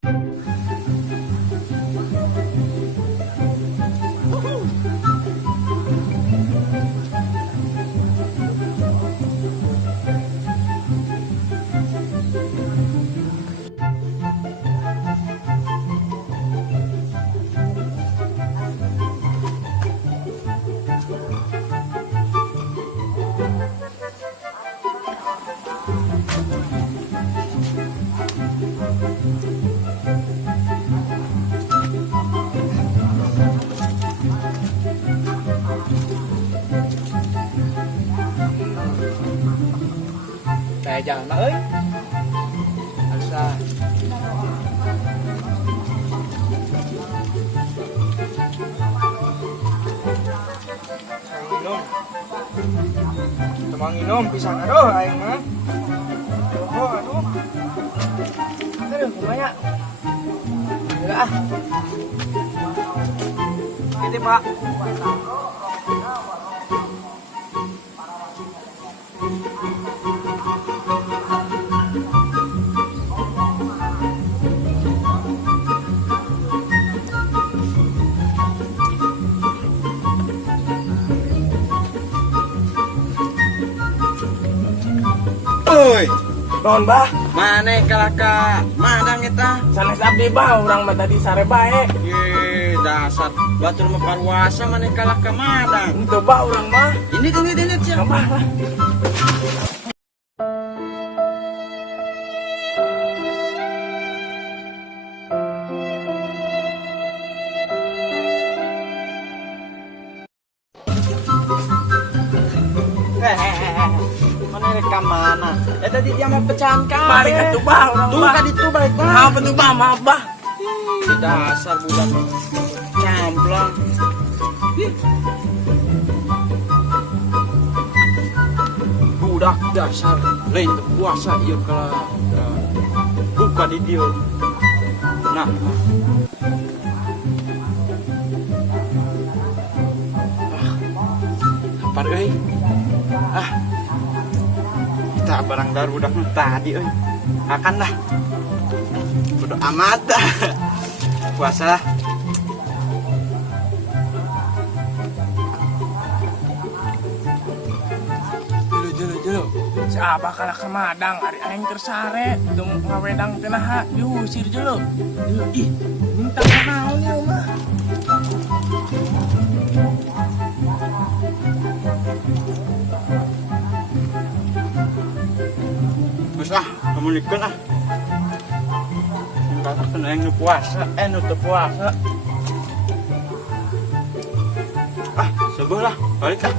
Kaya jangan ơi. Asa. Minum. Temang minum pisang aduh aing mah. Aduh. Aduh, gimana? Enggak ah. Gitu, Pak. Oi, Naon bah? mana kalaka madang eta? Sanes abdi bah urang mah tadi sare bae. Ye, dasar batur mah parwasa mana kalaka madang. Henteu bah urang mah. Ini siapa? Bah lah. Mana rekam mana? Eta di dia mah pecahan kabeh. Balik atuh bah urang Tuh mah. ka ditu balik bah. Apa tuh bah? Maaf bah. Ih, dasar budak camplang. Ih. Budak dasar lain teu puasa ieu kala. Buka di dieu. Nah, lapar euy. Kita barang daru udah tadi euy. Makan dah. Bodo amat dah. Puasa. Jelo. Si Abah kalah ke Madang, ari aing tersare, teu ngawedang teh naha, diusir jelo. Ih, minta naon ieu mah. Geus ah, komunikeun ah. Katakan yang nu puasa, nu teu puasa. Ah, sebelah, balik ah.